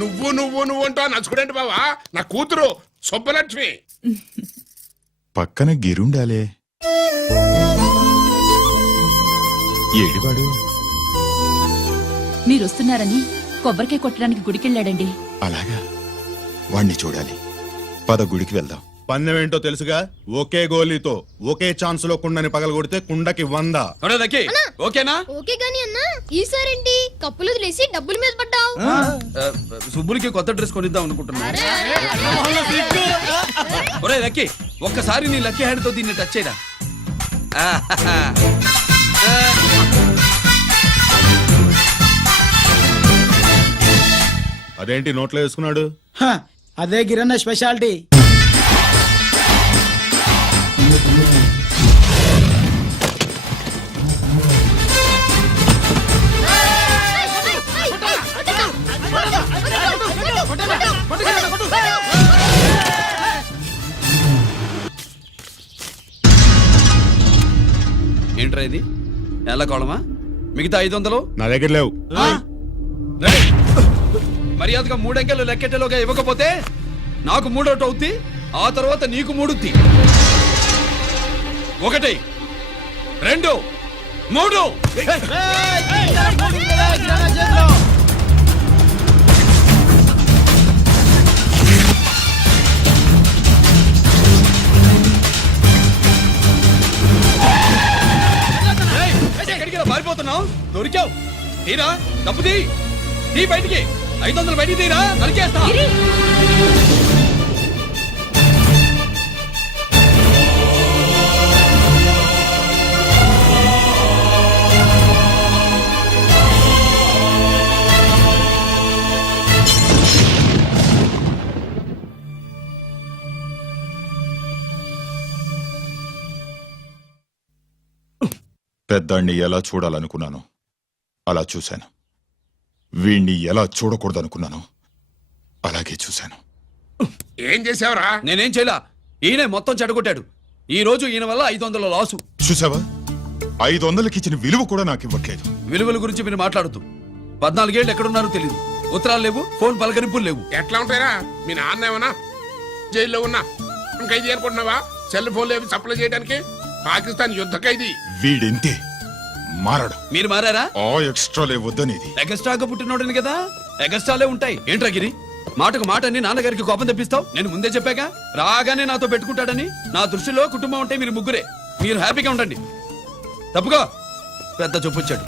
నువ్వు నువ్వు నువ్వు అంటా నచ్చుకుడేంటి బావా? నా కూతురు సుబ్బలక్ష్మి. పక్కన గిరుండాలే. ఏడివాడు? మీరొస్తున్నారని కొబ్బరికాయ కొట్టడానికి గుడికెళ్ళాడండి. అలాగా, వాణ్ణి చూడాలి. పద గుడికి వెళ్దాం. పందెం ఏంటో తెలుసుగా? ఒకే గోలీతో ఒకే ఛాన్స్ లో కుండని పగలగొడితే కుండకి 100. ఓకేనా? ఓకే గాని అన్నా, ఈసారేంటి కప్పులు వదిలేసి డబ్బుల మీద పడ్డావు? సుబ్బులకి కొత్త డ్రెస్ కొనిద్దాం అనుకుంటున్నా. ఒరే లక్కీ, ఒక్కసారి నీ లక్కీ హ్యాండ్ తో దీన్ని టచ్ చేయరా. అదేంటి నోట్లో వేసుకున్నాడు? అదే గిరన్న స్పెషాలిటీ. ఏంట్రా ఇది? నెల కోళమా? మిగతా 500 నా దగ్గర లేవు. మర్యాదగా 3 అంకెలు లెక్కెట్టలోగా ఇవ్వకపోతే నాకు 3 అవుద్ది, ఆ తర్వాత నీకు 3. 1 2 3. ఎక్కడికి పారిపోతున్నావు? దొరికావు. తీరా డబ్బు తీ బయటికి. 500 బయటికి తీరా, నరికేస్తా. పెద్దాన్ని ఎలా చూడాలనుకున్నాను అలా చూశాను. వీణ్ణి ఎలా చూడకూడదనుకున్నాను అలాగే చూశాను. ఏం చేసావురా? నేనేం చేయలా, ఈయనే మొత్తం చెడగొట్టాడు. ఈ రోజు ఈయన వల్ల 500 లాసు. చూసావా, 500కి ఇచ్చిన విలువ కూడా నాకు ఇవ్వట్లేదు. విలువల గురించి మీరు మాట్లాడుతూ 14 ఏళ్ళు ఎక్కడున్నారో తెలియదు. ఉత్తరాలు లేవు, ఫోన్ పలకరింపులు లేవు. ఎట్లా ఉంటాయిరా? మీ నాన్న ఏమన్నా జైల్లో ఉన్నా ఖైదీ అనుకుంటున్నావా? సెల్ ఫోన్ లేవు సప్లై చేయడానికి. పాకిస్తాన్ యుద్ధ ఖైదీ. వీడింతే మారడు. మీరు మారారా? ఆ ఎక్స్ట్రాలే వద్దనేది. ఎగస్ట్రాగా పుట్టినోడని కదా, ఎగస్ట్రాలే ఉంటాయి. ఏంట్రా గిరి, మాటకు మాట అని నాన్నగారికి కోపం తెప్పిస్తావు? నేను ముందే చెప్పాగా రాగానే నాతో పెట్టుకుంటాడని. నా దృష్టిలో కుటుంబం ఉంటే మీరు ముగ్గురే. మీరు హ్యాపీగా ఉండండి. తప్పుగా పెద్ద చొప్పొచ్చాడు.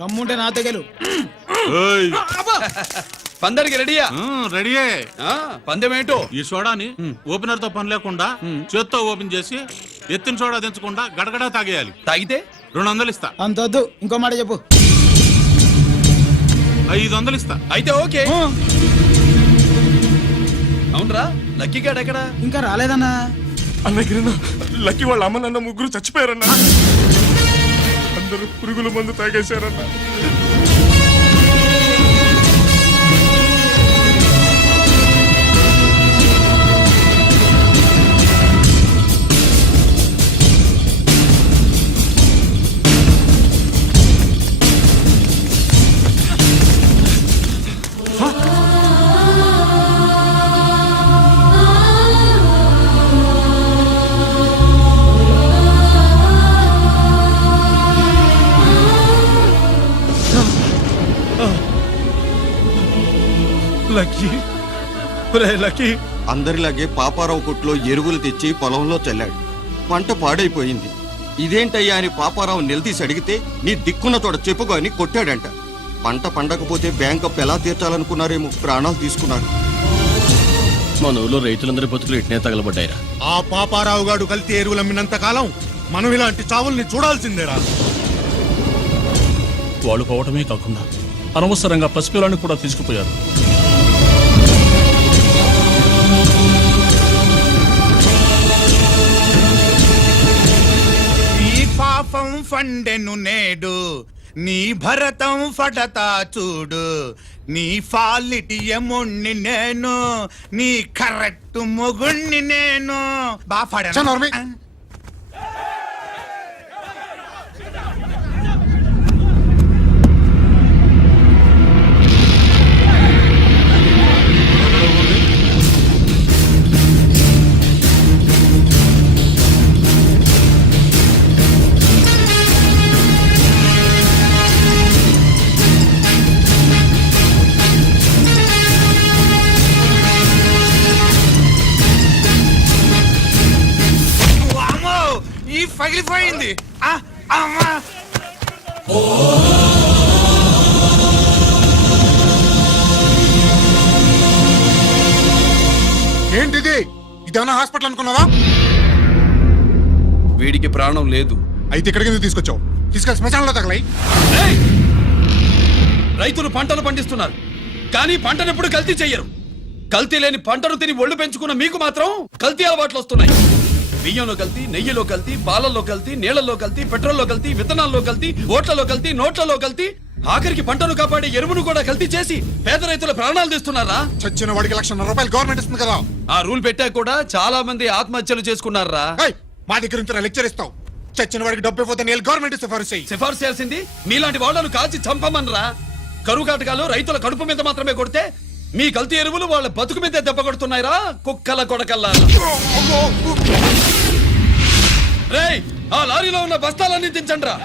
దమ్ముంటే నా తెగలు. పందరికి రెడీయా? రెడీయే. పందెం ఏంటో? ఈ సోడాని ఓపెనర్ తో పని లేకుండా చేత్తో ఓపెన్ చేసి ఎత్తిన సోడా దించకుండా గడగడా తాగేయాలి. తాగితే 200 ఇస్తా. అంతొద్దు, ఇంకో మాట చెప్పు. 500 ఇస్తా. అయితే ఓకే. అవునరా, లక్కీ గాడు ఎక్కడా? ఇంకా రాలేదన్నా. అన్నగిరిన లక్కీ వాళ్ళ అమ్మ నాన్న ముగ్గురు చచ్చిపోయారన్నా. అందరూ పురుగుల మందు తాగేశారన్నా. లక్కీ అందరిలాగే పాపారావు కొట్లో ఎరువులు తెచ్చి పొలంలో చల్లాడు. పంట పాడైపోయింది. ఇదేంటయ్యా అని పాపారావు నిలదీసి అడిగితే నీ దిక్కున్న తోడ చెప్పుకో అని కొట్టాడంట. పంట పండకపోతే బ్యాంక్ అప్పు ఎలా తీర్చాలనుకున్నారేమో ప్రాణాలు తీసుకున్నారు. మన ఊళ్ళో రైతులందరి బతుకులు ఇట్నే తగలబడ్డాయిరా. ఆ పాపారావు గాడు కల్తీ ఎరువులు అమ్మినంత కాలం మనం ఇలాంటి చావుల్ని చూడాల్సిందేరా. వాళ్ళు పోవటమే కాకుండా అనవసరంగా పసిపిల్లని కూడా తీసుకుపోయారు. పాపం ఫండెను నేడు నీ భరతం ఫడతా చూడు. నీ ఫాలిటి ఎముణ్ణి నేను, నీ కరెక్ట్ మొగుణ్ణి నేను. పగిలిపోయింది ఆ, అమ్మా. ఏంటిది ఇదేమన్నా హాస్పిటల్ అనుకున్నావా? వీడికి ప్రాణం లేదు. అయితే ఇక్కడికి ఎందుకు తీసుకొచ్చావు? తీసుకెళ్ళి శ్మశానంలో తగలై. ఏయ్! రైతులు పంటలు పండిస్తున్నారు కానీ పంటను ఎప్పుడు కల్తీ చెయ్యరు. కల్తీ లేని పంటను తిని ఒళ్ళు పెంచుకున్న మీకు మాత్రం కల్తీ అలవాట్లు వస్తున్నాయి. బియ్యంలో కల్తీ, నెయ్యిలో కల్తీ, పాలల్లో కల్తీ, నీళ్లలో కల్తీ, పెట్రోల్లో కల్తీ, విత్తనాల్లో కల్తీ, ఓట్లలో కల్తీ, నోట్లలో కల్తీ, ఆఖరికి పంటను కాపాడే ఎరువును కూడా కల్తీ చేసి పేద రైతుల ప్రాణాలు తీస్తున్నారా? చచ్చిన వాడికి ₹1,00,000 గవర్నమెంట్ ఇస్తుంది కదా. ఆ రూల్ పెట్టా కూడా చాలా మంది ఆత్మహత్యలు చేసుకున్నారా? ఏయ్, మా దగ్గర ఇంత లెక్చర్ ఇస్తావు. చచ్చిన వాడికి డబ్బు ఇవ్వతే నేను గవర్నమెంట్ సిఫారసు చెయ్యి. సిఫార్సు చేయాల్సింది మీలాంటి వాళ్ళను కాల్చి చంపమనరా? కరువు కాటకాలు రైతుల కడుపు మీద మాత్రమే కొడితే మీ కల్తీ ఎరువులు వాళ్ళ బతుకు మీద దెబ్బ కొడుతున్నాయిరా కుక్కల కొడకల్లా. రేయ్, ఆ లారీలో ఉన్న బస్తాలన్నీ దించండి రా.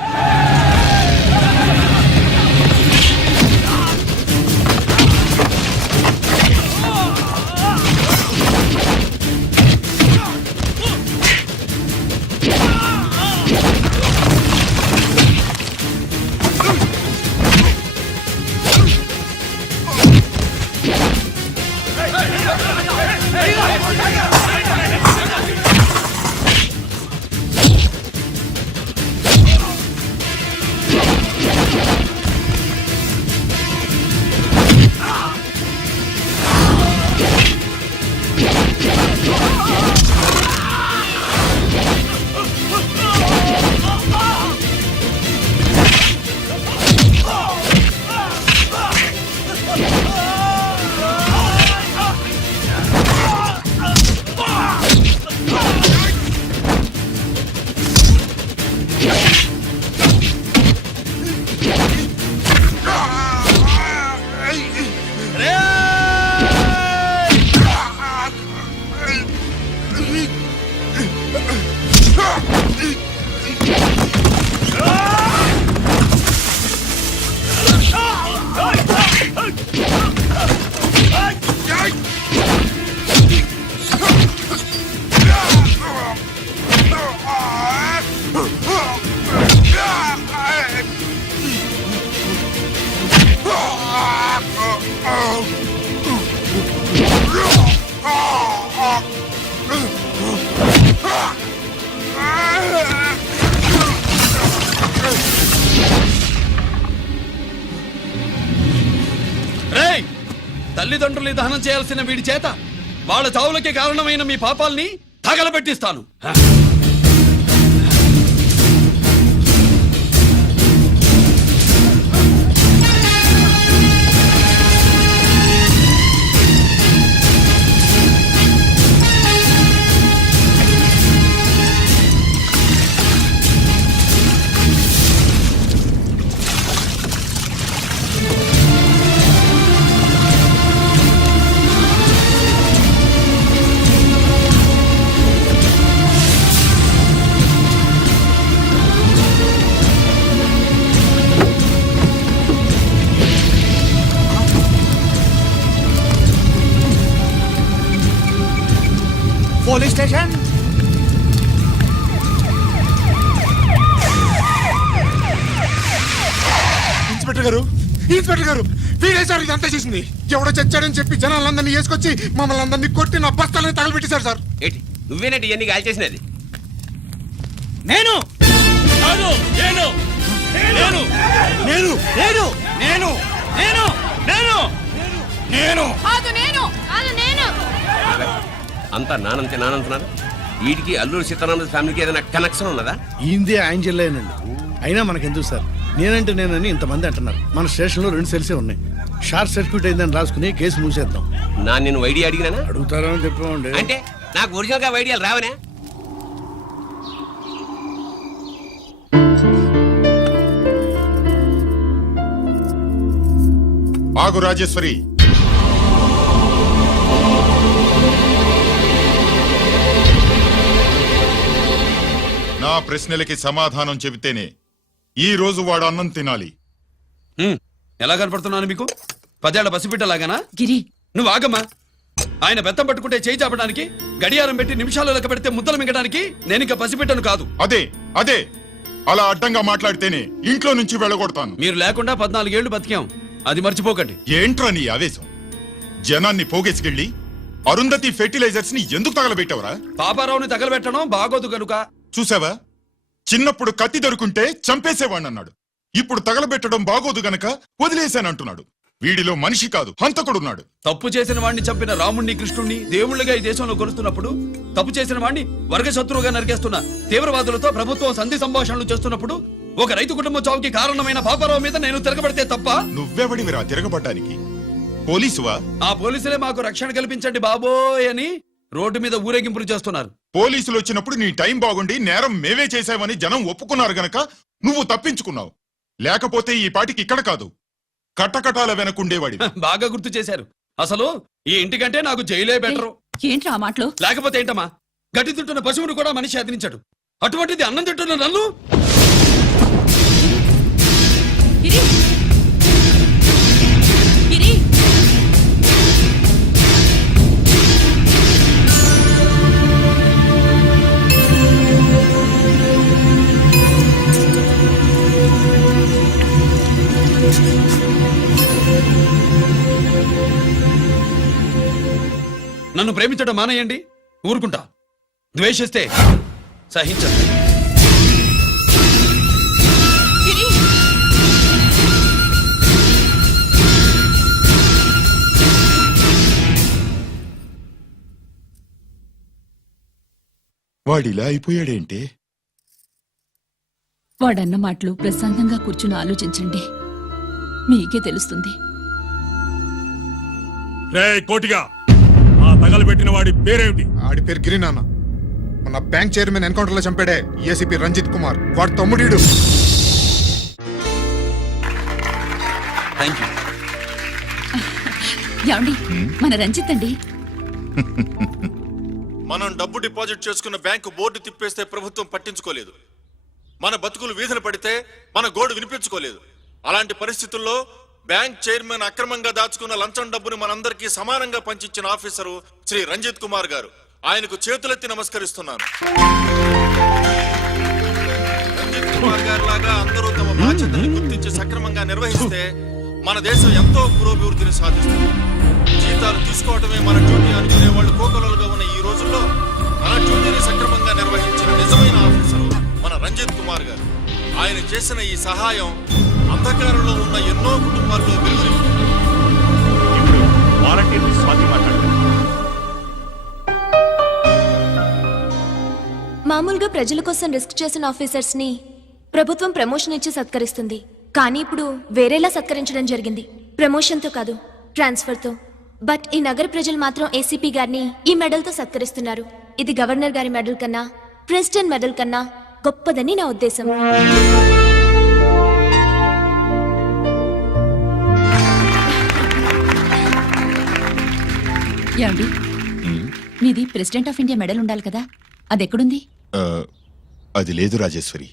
తల్లిదండ్రులు దహనం చేయాల్సిన వీడి చేత వాళ్ళ చావులకి కారణమైన మీ పాపాల్ని తగలబెట్టిస్తాను. Police station. ఇన్స్పెక్టర్ గారు, ఇన్స్పెక్టర్ గారు, వీడేసారు ఇదంతా చేసింది. ఎవడో చచ్చాడని చెప్పి జనాలందరినీ వేసుకొచ్చి మమ్మల్ని అందరినీ కొట్టి నా బస్తాలని తగలబెట్టేశారు సార్. ఏంటి నువ్వేనండి ఇవన్నీ కాల్ చేసినది? నేను కాదు, నేను నేను నేను నేను నేను నేను నేను నేను కాదు నేను కాదు నేను అంతా నానంతే నానంటున్నారు. వీటికి అల్లూరి సీతారామరాజు ఫ్యామిలీకి ఏదైనా కనెక్షన్ ఉన్నదా? ఈందే యాంజల్లేనండి. అయినా మనకెందుకు సార్, నేనంటే నేనని ఇంతమంది అంటున్నారు. మన స్టేషన్ లో 2 సెల్సే ఉన్నాయి. షార్ట్ సర్క్యూట్ అయిందని రాసుకుని కేసు మూసేద్దాం. నా నేను వైడి అడిగినానా? అడుగుతారని చెప్పండి. అంటే నాకు ఒరిజినల్ గా ఐడియాలు రావనే? ఆగు రాజేశ్వరి, నా ప్రశ్నలకి సమాధానం చెబితేనే ఈ రోజు వాడు అన్నం తినాలి. ఎలా కనపడుతున్నాను మీకు? 10 ఏళ్ల పసిబిడ్డలాగానా? గిరి, నువ్వు ఆగమ్మా. ఆయన బెత్తం పట్టుకుంటే చేయి చాపడానికి, గడియారం పెట్టి నిమిషాలు లెక్క పెడితే ముద్దలు మింగడానికి నేను ఇంకా పసిబిడ్డను కాదు. అదే అదే అలా అడ్డంగా మాట్లాడితేనే ఇంట్లో నుంచి వెళ్ళగొడతాను. మీరు లేకుండా 14 ఏళ్లు బతికాం, అది మర్చిపోకండి. ఏంట్రా నీ ఆవేశం? జనాన్ని పోగేసుకెళ్ళి అరుంధతి ఫెర్టిలైజర్స్ ని ఎందుకు తగలబెట్టావురా? పాపారావుని తగలబెట్టడం బాగోదు గనుక. చూసావా, చిన్నప్పుడు కత్తి దొరుకుంటే చంపేసేవాణ్ణన్నాడు. ఇప్పుడు తగలబెట్టడం బాగోదు గనక వదిలేశానంటున్నాడు. వీడిలో మనిషి కాదు, హంతకుడున్నాడు. తప్పు చేసిన వాడిని చంపిన రాముణ్ణి కృష్ణుణ్ణి దేవుళ్ళుగా ఈ దేశంలో కొలుస్తున్నప్పుడు, తప్పు చేసిన వాడిని వర్గ శత్రువుగా నరికేస్తున్న తీవ్రవాదులతో ప్రభుత్వం సంధి సంభాషణలు చేస్తున్నప్పుడు, ఒక రైతు కుటుంబం చావుకి కారణమైన పాపారావు మీద నేను తిరగబడితే తప్ప? నువ్వెవడివిరా తిరగబడ్డానికి? పోలీసువా? ఆ పోలీసులే మాకు రక్షణ కల్పించండి బాబోయ్ అని రోడ్డు మీద ఊరేగింపులు చేస్తున్నారు. పోలీసులు వచ్చినప్పుడు నీ టైం బాగుండి నేరం మేమే చేశామని జనం ఒప్పుకున్నారు గనక నువ్వు తప్పించుకున్నావు. లేకపోతే ఈ పాటికి ఇక్కడ కాదు, కటకటాల వెనకుండేవాడి. బాగా గుర్తు చేశారు. అసలు ఈ ఇంటికంటే నాకు జైలే బెటరు. ఏంట్రా ఆ మాటలు? లేకపోతే ఏంటమ్మా, గడ్డి తింటున్న పశువును కూడా మనిషి అదిరించాడు, అటువంటిది అన్నం తింటున్న నన్ను? గిరి! గిరి! నన్ను ప్రేమించడం మానేయండి, ఊరుకుంటా. ద్వేషిస్తే సహించండి. గిరి! వాడిలా అయిపోయాడేంటి? వాడన్న మాటలు ప్రశాంతంగా కూర్చుని ఆలోచించండి, మీకే తెలుస్తుంది. రే కోటిగా, ఆ తగలబెట్టిన వాడి పేరేమిటి? ఆడి పేరు గిరి నాన్న. మన బ్యాంక్ చైర్మన్ ఎన్కౌంటర్ లో చంపాడే ఏసీపీ రంజిత్ కుమార్, వాడు తమ్ముడీడు. Thank you. ఏమండి, మన రంజిత్ అండి. మనం డబ్బు డిపాజిట్ చేసుకున్న బ్యాంకు బోర్డు తిప్పేస్తే ప్రభుత్వం పట్టించుకోలేదు. మన బతుకులు వీధులు పడితే మన గోడు వినిపించుకోలేదు. అలాంటి పరిస్థితుల్లో బ్యాంక్ చైర్మన్ అక్రమంగా దాచుకున్న లంచం డబ్బుని మనందరికీ సమానంగా పంచిచ్చిన ఆఫీసరు శ్రీ రంజిత్ కుమార్ గారు. ఆయనకు చేతులెత్తి నమస్కరిస్తున్నాను. రంజిత్ కుమార్ గారి లాగా అందరూ తమ బాధ్యతల్ని గుర్తించి సక్రమంగా నిర్వహిస్తే మన దేశం ఎంతో పురోభివృద్ధిని సాధిస్తుంది. జీతాలు తీసుకోవటమే మన డ్యూటీ అనుకునే వాళ్ళు కోకొలలుగా ఉన్న ఈ రోజుల్లో మన డ్యూటీని సక్రమంగా నిర్వహించిన నిజమైన ఆఫీసరు మన రంజిత్ కుమార్ గారు. ఆయన చేసిన ఈ సహాయం అంధకారంలో ఉన్న ఎన్నో కుటుంబాల్లో వెలుగుని. మామూలుగా ప్రజల కోసం రిస్క్ చేసిన ఆఫీసర్స్ ని ప్రభుత్వం ప్రమోషన్ ఇచ్చి సత్కరిస్తుంది. కానీ ఇప్పుడు వేరేలా సత్కరించడం జరిగింది. ప్రమోషన్ తో కాదు, ట్రాన్స్ఫర్ తో. బట్ ఈ నగర ప్రజలు మాత్రం ఏసీపీ గారిని ఈ మెడల్ తో సత్కరిస్తున్నారు. ఇది గవర్నర్ గారి మెడల్ కన్నా, ప్రెసిడెంట్ మెడల్ కన్నా గొప్పదని నా ఉద్దేశం. ఏమండి, మీది ప్రెసిడెంట్ ఆఫ్ ఇండియా మెడల్ ఉండాలి కదా, అదెక్కడుంది? అది లేదు రాజేశ్వరి.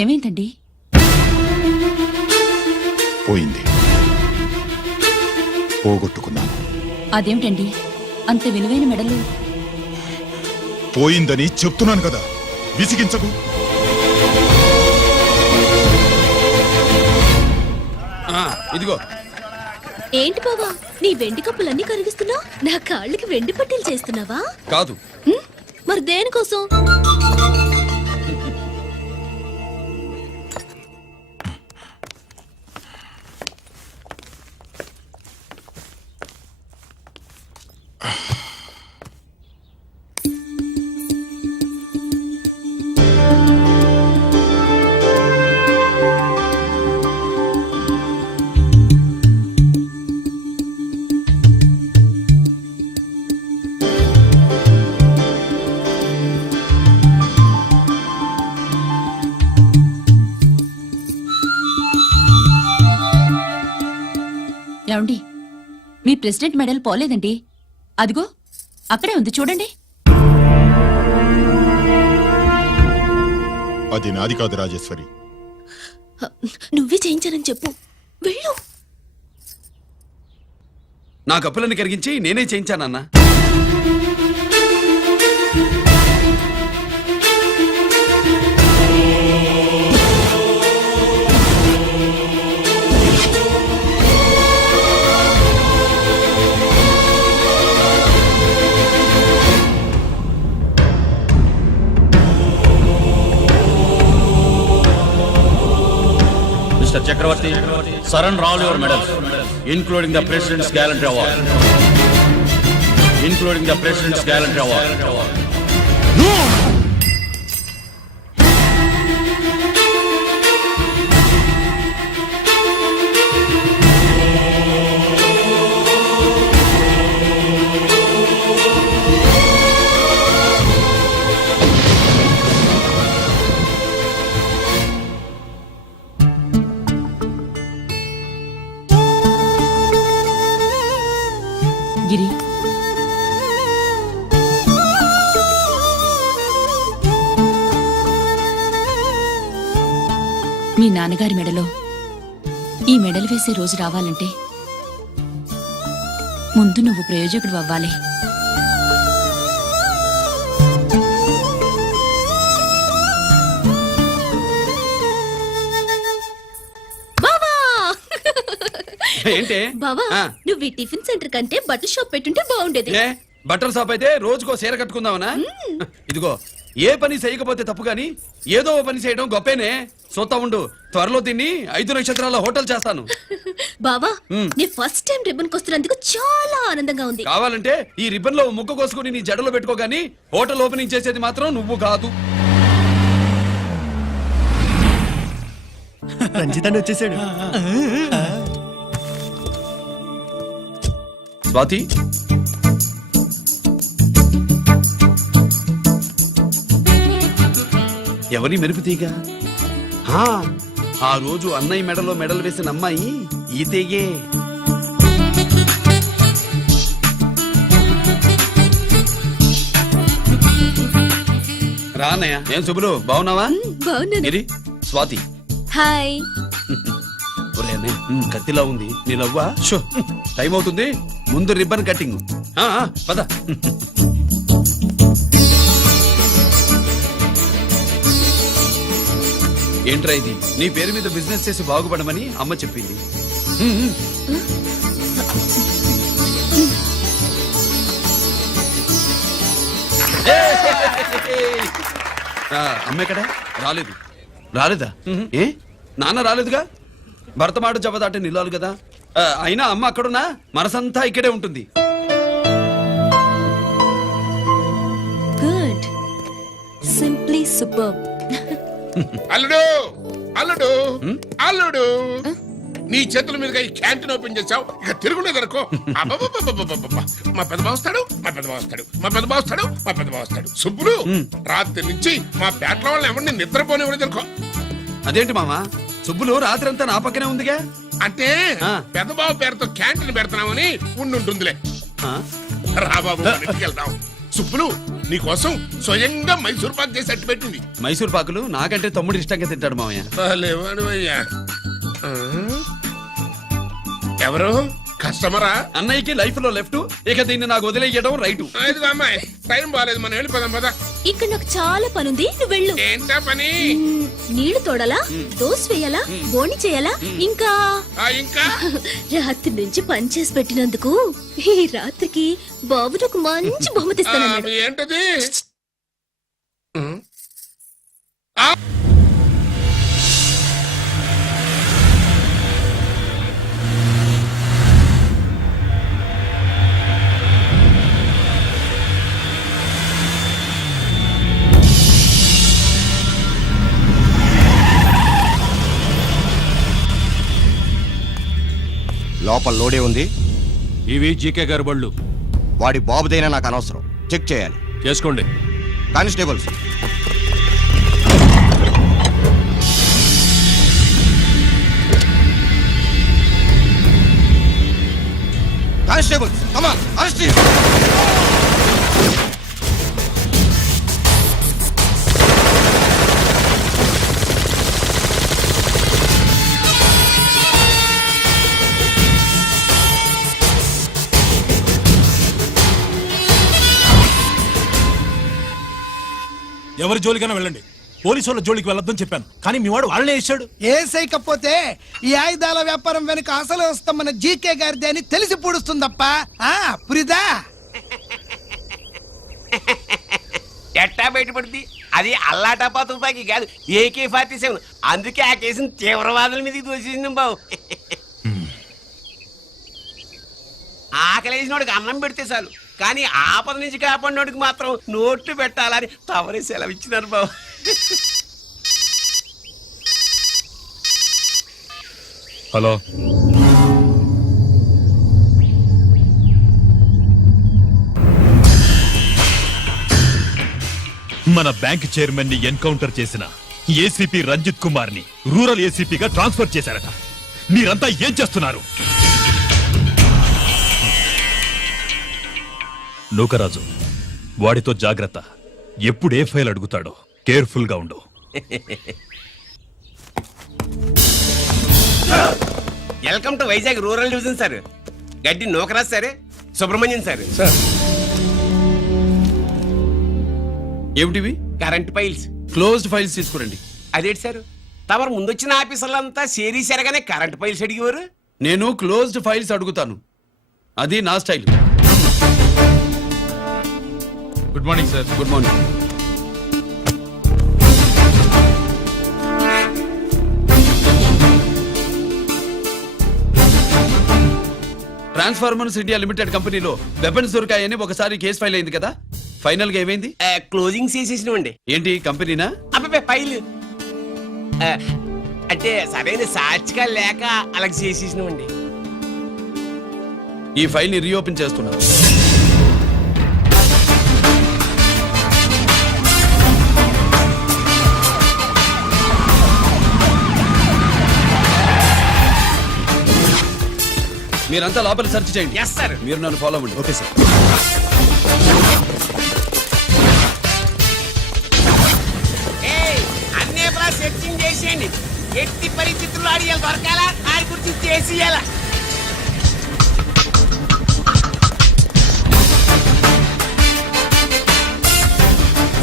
ఏమైందండి? పోయింది, పోగొట్టుకున్నాను. అదేమిటండి అంత విలువైన మెడలు? పోయిందని చెప్తున్నాను కదా, విసిగించకు. ఇదిగో. ఏంటి బావా, నీ వెండి కప్పులన్నీ కరిగిస్తున్నావు? నా కాళ్ళకి వెండి పట్టీలు చేస్తున్నావా? కాదు. మరి దేనికోసం? ఏమండి, మీ ప్రెసిడెంట్ మెడల్ పోలేదండి, అదిగో అక్కడే ఉంది చూడండి. అది నాది కాదు రాజేశ్వరి. నువ్వే చేయించానని చెప్పు, వెళ్ళు. నా కప్పులను కరిగించి నేనే చేయించానన్నా. Chakravarthi, surrender all your medals, including the president's gallantry award. Including the President's Gallantry Award. Giri, మీ నాన్నగారి మెడలో ఈ మెడలు వేసే రోజు రావాలంటే ముందు నువ్వు ప్రయోజకుడు అవ్వాలి. ఏంటి బావా ఆ, నువ్వు ఈ టిఫిన్ సెంటర్ కంటే బట్టల షాప్ పెట్టుంటే బాగుండేది. ఏ బట్టల షాప్ అయితే రోజుకో చీర కట్టుకుందామనా? ఇదిగో ఏ పని చేయకపోతే తప్పు గాని ఏదో ఓ పని చేయడం గొప్పేనే. సొత్త ఉండు, త్వరలో తిని 5 నక్షత్రాల హోటల్ చేస్తాను. బావా నీ ఫస్ట్ టైం రిబ్బన్ కొస్తున్నందుకు చాలా ఆనందంగా ఉంది. కావాలంటే ఈ రిబ్బన్ లో ముక్క కోసుకుని నీ జడలో పెట్టుకో గాని హోటల్ ఓపెనింగ్ చేసేది మాత్రం నువ్వు కాదు. రంజితాన్ని వచ్చేసాడు. స్వాతి, ఎవరి మెరుపు తీగ? ఆ రోజు అన్నయ్య మెడలో మెడలు వేసిన అమ్మాయి ఈ తీగే. రా అన్నయ్య. ఏం శుభులు, బాగున్నావా? బాగున్నాను. ఇది స్వాతి. హాయ్. ఒరే అన్నయ్య, కత్తిలా ఉంది నీ నవ్వా? షో, టైం అవుతుంది, ముందు రిబ్బన్ కటింగ్. పద. ఏంట్రా ఇది? నీ పేరు మీద బిజినెస్ చేసి బాగుపడమని అమ్మ చెప్పింది. అమ్మ ఎక్కడా? రాలేదు. రాలేదా? ఏ నాన్న రాలేదుగా? భర్త మాట జబదాటే నిల్లాలి కదా. అయినా అమ్మ అక్కడున్నా మనసంతా ఇక్కడే ఉంటుంది. Good, simply super. అల్లుడు అల్లుడు అల్లుడు, నీ చేతుల మీదుగా ఈ క్యాంటీన్ ఓపెన్ చేసావు, ఇక తిరుగులేదనుకో. మా పెద్ద బావస్తాడు, మా పెద్ద బావస్తాడు, మా పెద్ద బావస్తాడు, మా పెద్ద బావస్తాడు. సుబ్బులు రాత్రి నుంచి మా పేటల వాళ్ళని ఎవరిని నిద్రపోనివ్వలేదు అనుకో. అదేంటి మామ, సుబ్బులు రాత్రంతా నా పక్కనే ఉందిగా? అంటే పెద్ద బావ పేరుతో క్యాంటీన్ పెడుతున్నామని ఉండుంటుందిలే. రా బాబు, ఇంటికి వెళ్దాం. సుబ్బులు నీకోసం స్వయంగా మైసూర్ పాక్ చేసి అట్టు పెట్టింది. మైసూర్ పాకులు నాకంటే తమ్ముడు ఇష్టంగా తింటాడు మామయ్య. లేవాడువయ్యా. ఎవరు కస్టమరా? అన్నయ్యకి లైఫ్ లో లెఫ్ట్, ఇక దీన్ని నాకు వదిలేయడం రైట్. ఇదిగో అమ్మాయి, టైం బాగాలేదు, మనం వెళ్ళిపోదాం పద. ఇక్కడ నాకు చాలా పనుంది, నువ్వు వెళ్ళు. ఏంటా పని? నీళ్లు తోడాలా, దోశ వేయాలా, బోని చేయాలా, ఇంకా ఇంకా రాత్రి నుంచి పని చేసి పెట్టినందుకు ఈ రాత్రికి బాబు నాకు మంచి బహుమతి ఇస్తానన్నాడు. ఏంటది? లోపల లోడే ఉంది. ఇవి జీకే గారి బళ్ళు. వాడి బాబుదైనా నాకు అనవసరం, చెక్ చేయాలి. చేసుకోండి. Constables, constables, come on, arrest him. ఎవరి జోలికైనా వెళ్ళండి, పోలీసు వాళ్ళ జోలికి వెళ్ళొద్దని చెప్పాను, కానీ మీ వాడు వాళ్ళనే వేసాడు. ఏసైకపోతే ఈ ఆయుధాల వ్యాపారం వెనుక అసలు వస్తామన్న జీకే గారిది అని తెలిసి పూడుస్తుందప్ప. పురిదా ఎట్టా బయటపడింది? అది అల్లాటప్పా తుపాకీ కాదు, AK-47. అందుకే ఆ కేసుని తీవ్రవాదుల మీదకి దోషించాం బాబు. ఆకలేసినోడికి అన్నం పెడితే చాలు, కానీ ఆపద నుంచి కాపాడినోడికి మాత్రం నోట్లు పెట్టాలని తవరే సెలవు ఇచ్చినారు బాబు. హలో, మన బ్యాంక్ చైర్మన్ ని ఎన్కౌంటర్ చేసిన ఏసీపీ రంజిత్ కుమార్ ని రూరల్ ఏసీపీగా ట్రాన్స్ఫర్ చేశారట. మీరంతా ఏం చేస్తున్నారు? నూకరాజు, వాడితో జాగ్రత్త. ఎప్పుడు ఏ ఫైల్ అడుగుతాడో కేర్ఫుల్ గా ఉండు. Welcome to Vizag rural division sir. Gaddi Nookaraj sir, Subrahmanyam sir. ఏమిటివి? Current files. క్లోజ్డ్ ఫైల్స్ తీసుకురండి. అదేంటి సార్, తమరు ముందొచ్చిన ఆఫీసర్లంతా సేరీసారగానే కరెంట్ ఫైల్స్ అడిగేవారు. నేను క్లోజ్డ్ ఫైల్స్ అడుగుతాను, అది నా style. Good morning sir. Good morning. Transformers India limited కంపెనీలో వెపన్స్ దొరికాయని ఒకసారి కేసు ఫైల్ అయింది కదా, ఫైనల్ గా ఏమైంది? క్లోజింగ్ చేసేసినవండి. ఏంటి కంపెనీనా? అబ్బాయి ఫైల్ అంటే సరైన సాక్షిగా లేక అలా చేసేసినవండి. ఈ ఫైల్ ని రీఓపెన్ చేస్తున్నా. మీరంతా లోపల సెర్చ్ చేయండి. Yes sir. మీరు నన్ను ఫాలో అవ్వండి. Okay sir. అన్నే సెర్చింగ్ చేసేయండి. ఎట్టి పరిస్థితుల్లో అడిగాలి దొరకాలా, ఆడి గురించి చేసేయాలా.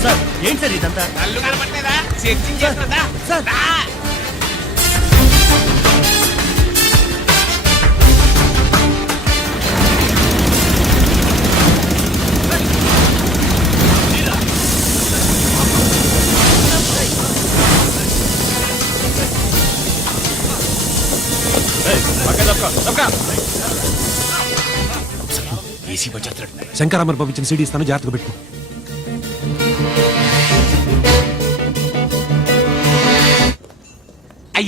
సార్ ఏంటి సార్ ఇదంతా? కళ్ళు కనపడలేదా? సెర్చింగ్ చేస్తున్నదా? సార్. రా. ఏసీ వచ్చేస్తాడు. శంకరామర్ పంపించిన సీడీ ఇస్తాను, జాగ్రత్తగా పెట్టుకో.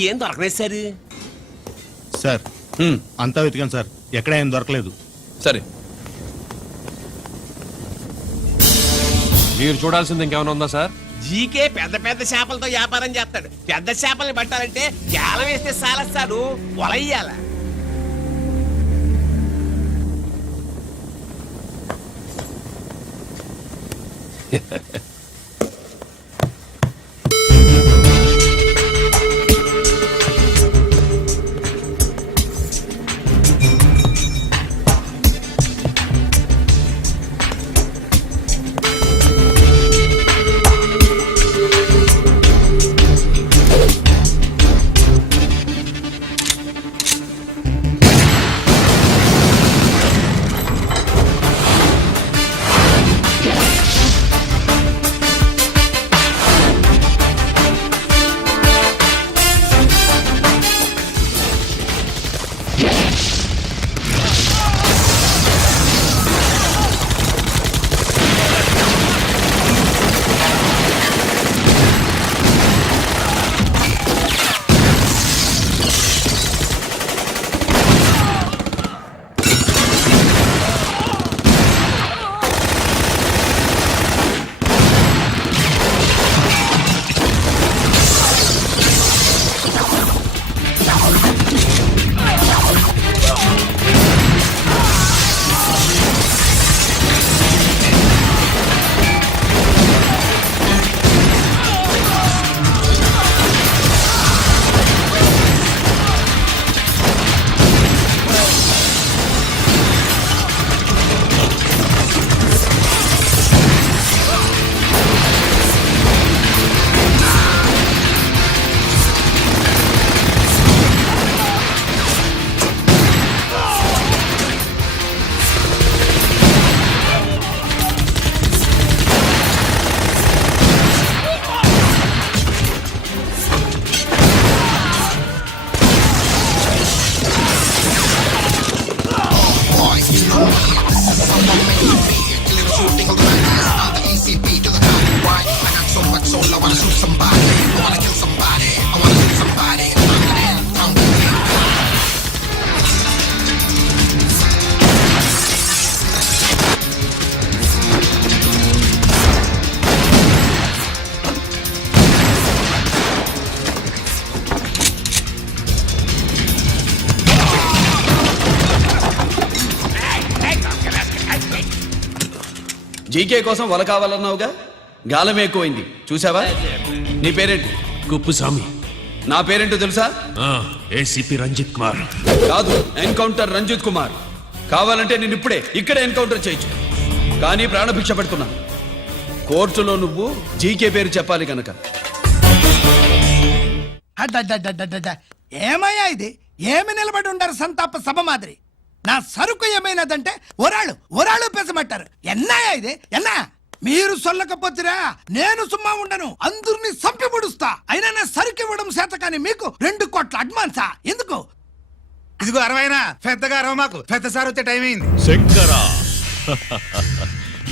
ఏం దొరకలేదు సార్. సార్ అంతా వెతికాను సార్, ఎక్కడ ఏం దొరకలేదు. సరే, మీరు చూడాల్సింది ఇంకేమైనా ఉందా సార్? జీకే పెద్ద పెద్ద చేపలతో వ్యాపారం చేస్తాడు. పెద్ద చేపల్ని పట్టాలంటే కేలం వేస్తే సాలస్తాడు, వలయ్యాల. జీకే కోసం వల కావాలన్నావుగా, గాలం ఎక్కువైంది చూసావా? నీ పేరేంటి? కుప్పుస్వామి. నా పేరేంటో తెలుసా? ఏసీపీ రంజిత్ కుమార్. కాదు, ఎన్కౌంటర్ రంజిత్ కుమార్. కావాలంటే నేను ఇప్పుడే ఇక్కడే ఎన్కౌంటర్ చేయొచ్చు, కానీ ప్రాణభిక్ష పెడుతున్నా. కోర్టులో నువ్వు జీకే పేరు చెప్పాలి కనుక. అడ్డడ్డడ్డడ్డడ్డ. ఏమయ్యా ఇది? ఏమి నిలబడి ఉండారు సంతాప సభ మాదిరి? నా సరుకు ఏమైనదంటే ఒరాళ్ళు పెసమంటారు. ఎన్నాయా ఇది? ఎన్నా మీరు సొల్లకపోతురా నేను సుమ్మా ఉండను, అందరినీ సంపి పొడుస్తా. అయినా నా సరుకు ఇవ్వడం చేత కానీ మీకు 2 కోట్ల అడ్వాన్సా? ఎందుకు? ఇదిగో 60 పెద్దగా అరవ మాకు, పెద్ద సార్ వచ్చే టైం అయింది. శంకరా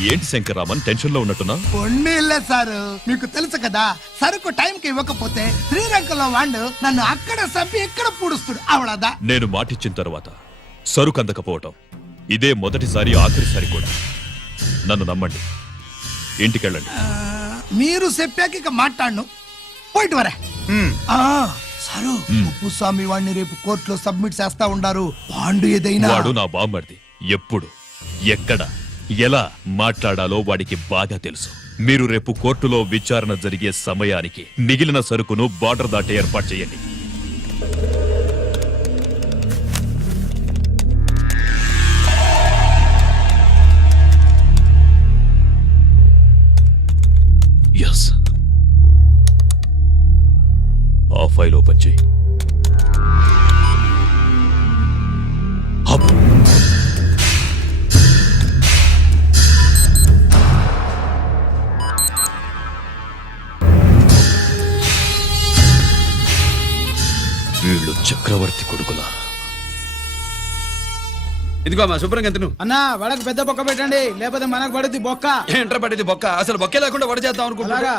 ఏంటి శంకరామన్ టెన్షన్ లో ఉన్నట్టున్నా? కొన్నిళ్ళే సారు, మీకు తెలుసు కదా, సరుకు టైంకి ఇవ్వకపోతే శ్రీరంగంలో వాడు నన్ను అక్కడ సంపి ఇక్కడ పూడుస్తుడు. అవడదా? నేను మాటిచ్చిన తర్వాత సరుకు అందకపోవటం ఇదే మొదటిసారి, ఆఖరిసారి కూడా. నన్ను నమ్మండి, ఇంటికెళ్ళండి. మీరు చెప్పాక ఇక మాట్లాడను. పోయిట్ వరే. సారు, ఉప్పుస్వామి వాడిని రేపు కోర్టులో సబ్మిట్ చేస్తా ఉండారు. వాడు ఏదైనా వాడు నా బామ్మర్ది. ఎప్పుడు, ఎక్కడ, ఎలా మాట్లాడాలో వాడికి బాగా తెలుసు. మీరు రేపు కోర్టులో విచారణ జరిగే సమయానికి మిగిలిన సరుకును బార్డర్ దాటి ఏర్పాటు చేయండి. ఎస్, ఆ ఫైల్ ఓపెన్ చేయి. అప్. వీళ్ళు చక్రవర్తి కొడుకులా. ఇదిగో మా శుభ్రంగా ఎంత అన్నా వడకు పెద్ద బొక్క పెట్టండి, లేకపోతే మనకు పడుద్ది బొక్క. ఏంట్రా పడేది బొక్క? అసలు బొక్కే లేకుండా వడ చేద్దాం అనుకుంటున్నా.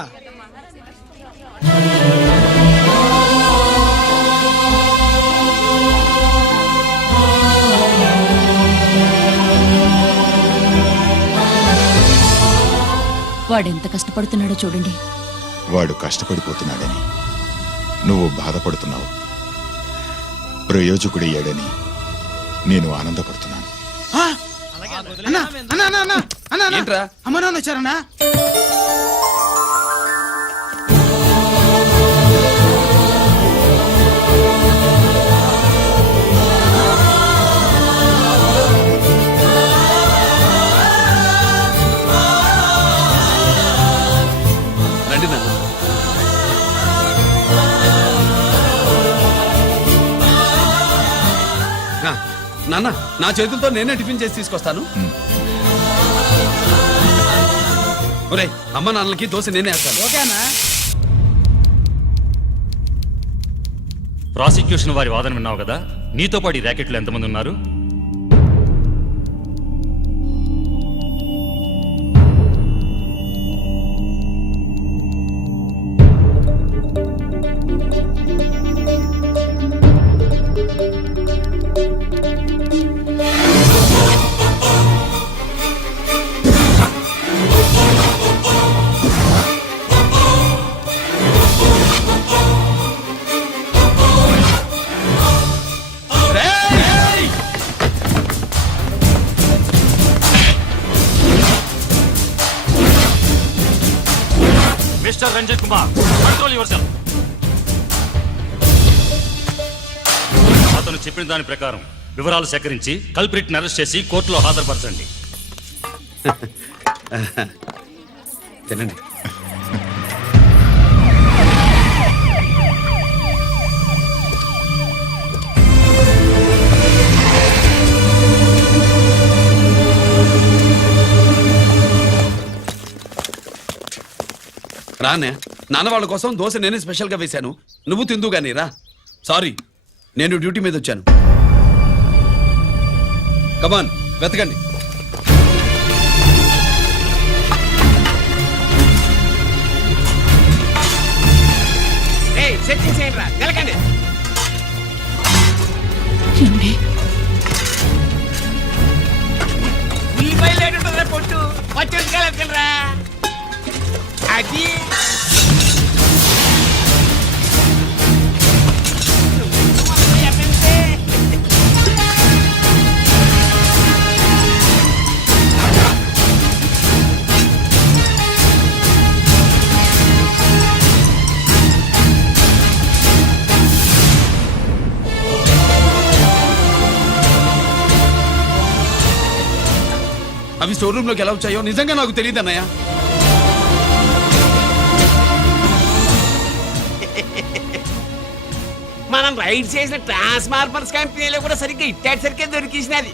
వాడెంత కష్టపడుతున్నాడో చూడండి. వాడు కష్టపడిపోతున్నాడని నువ్వు బాధపడుతున్నావు, ప్రయోజకుడయ్యాడని నేను ఆనందపడుతున్నాను. ఏంట్రా? అమ్మ నాన్న వచ్చారన్నా? రండి నాన్న. నాన్న, నా చేతులతో నేనే టిఫిన్ చేసి తీసుకొస్తాను. ఒరే, అమ్మ నాన్నలకి దోశ నేనే వేస్తాను. ఓకేనా? ప్రాసిక్యూషన్ వారి వాదన విన్నావు కదా, నీతో పాటు ఈ ర్యాకెట్లో ఎంతమంది ఉన్నారు? Mister Ranjit Kumar, control yourself. అతను చెప్పిన దాని ప్రకారం వివరాలు సేకరించి కల్ప్రిట్ అరెస్ట్ చేసి కోర్టులో హాజరుపరచండి. తినండి. రానే, నాన్న వాళ్ళ కోసం దోశ నేనే స్పెషల్గా వేశాను, నువ్వు తిందు గానీ రా. సారీ, నేను డ్యూటీ మీద వచ్చాను. కమాన్, వెతకండి. సెర్చింగ్ చేయండి రా, గెలకండి. ఉల్లిపాయలు లేటుంటుందిరా పొట్టు, వచ్చేసి గెలకండి. అది అవి స్టోర్ రూమ్ లోకి ఎలా వచ్చాయో నిజంగా నాకు తెలియదు అన్నయ్య. మనం రైడ్ చేసిన ట్రాన్స్ఫార్మర్స్ కంపెనీలో కూడా సరిగ్గా ఇట్టాడు సరిగ్గా దొరికేసినది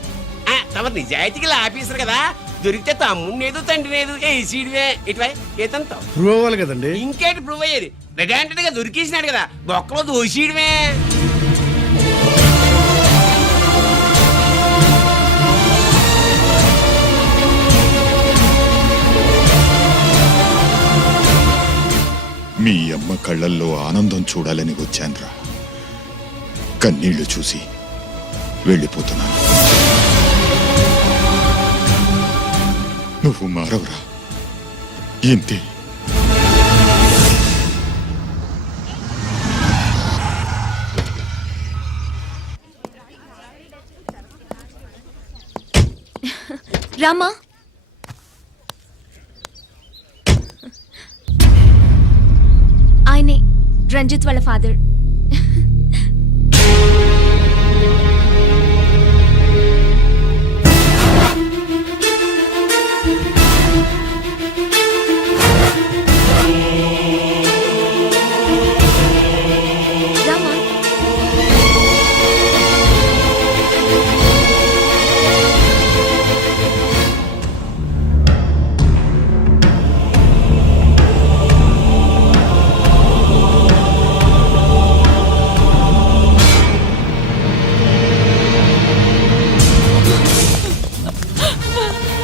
తమ నిజాయితీకి ఆఫీసర్ కదా, దొరికితే తమ్ముడేదు తండ్రినేదు ఏసీడివే ఇటువై ఏతంతో ప్రూవ్ అవ్వాలి కదండి. ఇంకేంటి ప్రూవ్ అయ్యేది? రెడ్ గా దొరికేసినాడు కదా, బొక్కలో దోషీయడమే. మీ అమ్మ కళ్ళల్లో ఆనందం చూడాలని వచ్చాన్రా, కన్నీళ్లు చూసి వెళ్ళిపోతున్నాను. నువ్వు మారవురా, ఇంతే. రామా, ఆయనే రంజిత్ వాళ్ళ ఫాదర్. రామా,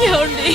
ఏమండి